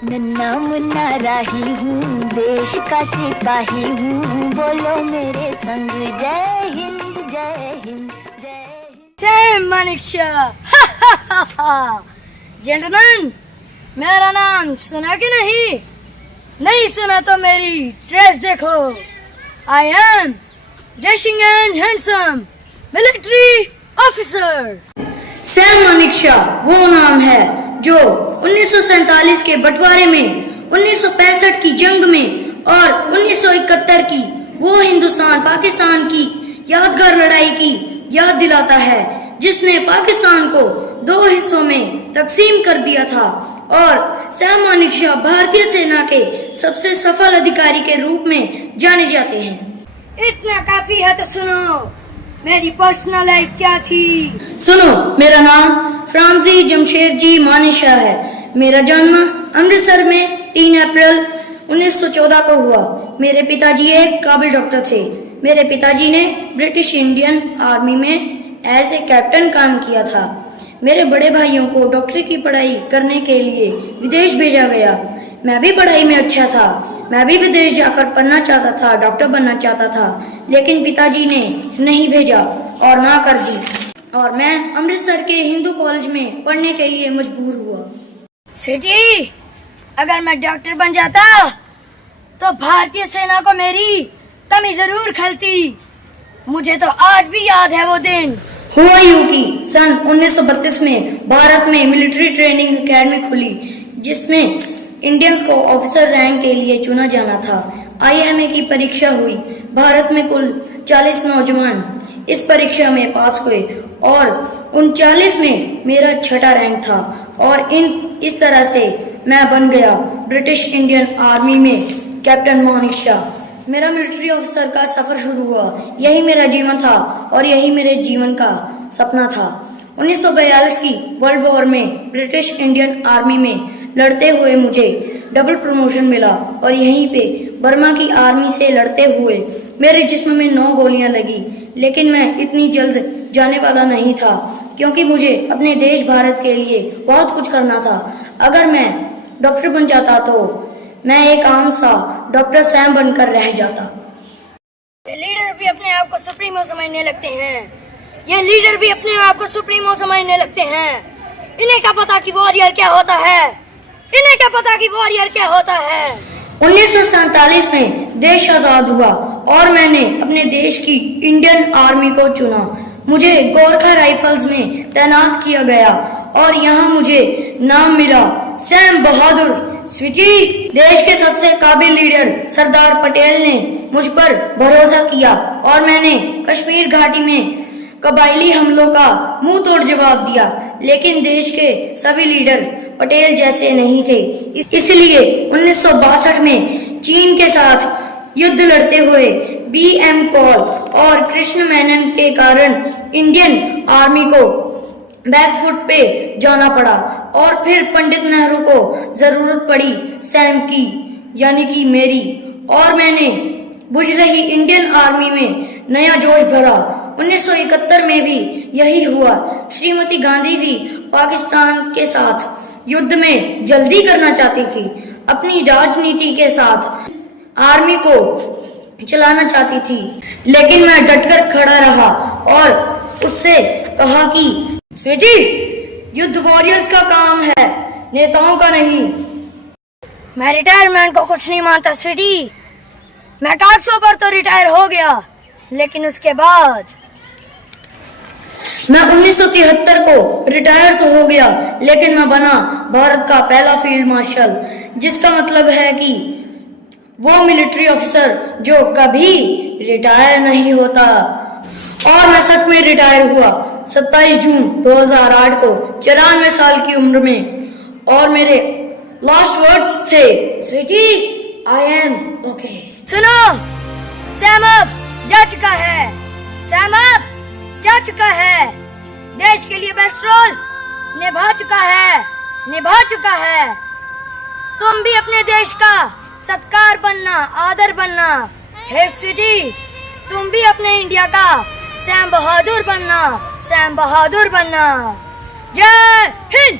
नन्ना मुन्ना राही हूँ, देश का सिपाही हूँ, बोलो मेरे संग जय हिंद जय हिंद जय हिंद। Sam Manekshaw, जेंटलमैन, मेरा नाम सुना कि नहीं? नहीं सुना तो मेरी ड्रेस देखो। I am dashing and handsome military officer। Sam Manekshaw वो नाम है जो 1947 के बंटवारे में, 1965 की जंग में और 1971 की वो हिंदुस्तान पाकिस्तान की यादगार लड़ाई की याद दिलाता है, जिसने पाकिस्तान को दो हिस्सों में तकसीम कर दिया था। और सैम मानेकशॉ भारतीय सेना के सबसे सफल अधिकारी के रूप में जाने जाते हैं। इतना काफी है तो सुनो मेरी पर्सनल लाइफ क्या थी। सुनो, मेरा नाम फ्रांसी जमशेदजी मानेकशॉ है। मेरा जन्म अमृतसर में 3 अप्रैल 1914 को हुआ। मेरे पिताजी एक काबिल डॉक्टर थे। मेरे पिताजी ने ब्रिटिश इंडियन आर्मी में एज ए कैप्टन काम किया था। मेरे बड़े भाइयों को डॉक्टरी की पढ़ाई करने के लिए विदेश भेजा गया। मैं भी पढ़ाई में अच्छा था। मैं भी विदेश जाकर पढ़ना चाहता था, डॉक्टर बनना चाहता था, लेकिन पिताजी ने नहीं भेजा और ना कर दी और मैं अमृतसर के हिंदू कॉलेज में पढ़ने के लिए मजबूर हुआ। स्वीटी, अगर मैं डॉक्टर बन जाता तो भारतीय सेना को मेरी कमी जरूर खलती। मुझे तो आज भी याद है वो दिन। हुआ यूं कि सन 1932 में भारत में मिलिट्री ट्रेनिंग एकेडमी खुली, जिसमें इंडियंस को ऑफिसर रैंक के लिए चुना जाना था। IMA की परीक्षा हुई। भारत में कुल 40 नौजवान इस परीक्षा में पास हुए और उन 40 में मेरा 6ठा रैंक था और इस तरह से मैं बन गया ब्रिटिश इंडियन आर्मी में कैप्टन मानेकशॉ। मेरा मिलिट्री ऑफिसर का सफर शुरू हुआ। यही मेरा जीवन था और यही मेरे जीवन का सपना था। 1942 की वर्ल्ड वॉर में ब्रिटिश इंडियन आर्मी में लड़ते हुए मुझे डबल प्रमोशन मिला और यहीं पे बर्मा की आर्मी से लड़ते हुए मेरे जिस्म में 9 गोलियां लगी। लेकिन मैं इतनी जल्द जाने वाला नहीं था, क्योंकि मुझे अपने देश भारत के लिए बहुत कुछ करना था। अगर मैं डॉक्टर बन जाता तो मैं एक आम सा डॉक्टर सैम बनकर रह जाता। ये लीडर भी अपने आप को सुप्रीमो समझने लगते हैं। ये लीडर भी अपने आप को सुप्रीमो समझने लगते हैं। इन्हें क्या पता कि वॉरियर क्या होता है। इन्हें क्या पता कि वॉरियर क्या होता है। 1947 में देश आजाद हुआ और मैंने अपने देश की इंडियन आर्मी को चुना। मुझे गोरखा राइफल्स में तैनात किया गया और यहाँ मुझे नाम मिला सैम बहादुर। स्वीटी, देश के सबसे काबिल लीडर सरदार पटेल ने मुझ पर भरोसा किया और मैंने कश्मीर घाटी में कबायली हमलों का मुंह तोड़ जवाब दिया। लेकिन देश के सभी लीडर पटेल जैसे नहीं थे, इसलिए 1962 में चीन के साथ युद्ध लड़ते हुए BM कॉल और कृष्ण मेनन के कारण इंडियन आर्मी को बैकफुट पे जाना पड़ा और फिर पंडित नेहरू को जरूरत पड़ी सैम की, यानी कि मेरी, और मैंने बुझ रही इंडियन आर्मी में नया जोश भरा। 1971 में भी यही हुआ। श्रीमती गांधी भी पाकिस्तान के साथ युद्ध में जल्दी करना चाहती थी। अपनी राजनीति के साथ आर्मी को चलाना चाहती थी, लेकिन मैं डटकर खड़ा रहा और उससे कहा कि स्वीटी, युद्ध वॉरियर्स का काम है, नेताओं का नहीं। मैं रिटायरमेंट को कुछ नहीं मानता स्वीटी। मैं कागजों पर तो रिटायर हो गया, लेकिन उसके बाद मैं 1973 को रिटायर तो हो गया, लेकिन मैं बना भारत का पहला फील्ड मार्शल, जिसका मतलब है कि वो मिलिट्री ऑफिसर जो कभी रिटायर नहीं होता। और मैं सच में रिटायर हुआ 27 जून 2008 को 94 साल की उम्र में। और मेरे लास्ट वर्ड्स थे, स्वीटी, आई एम ओके। सुनो, सैम अब जा चुका है। सैम अब जा चुका है। देश के लिए बेस्ट रोल निभा चुका है। तुम भी अपने देश का सत्कार बनना, आदर बनना। हे स्वीटी, तुम भी अपने इंडिया का सैम बहादुर बनना। जय हिंद।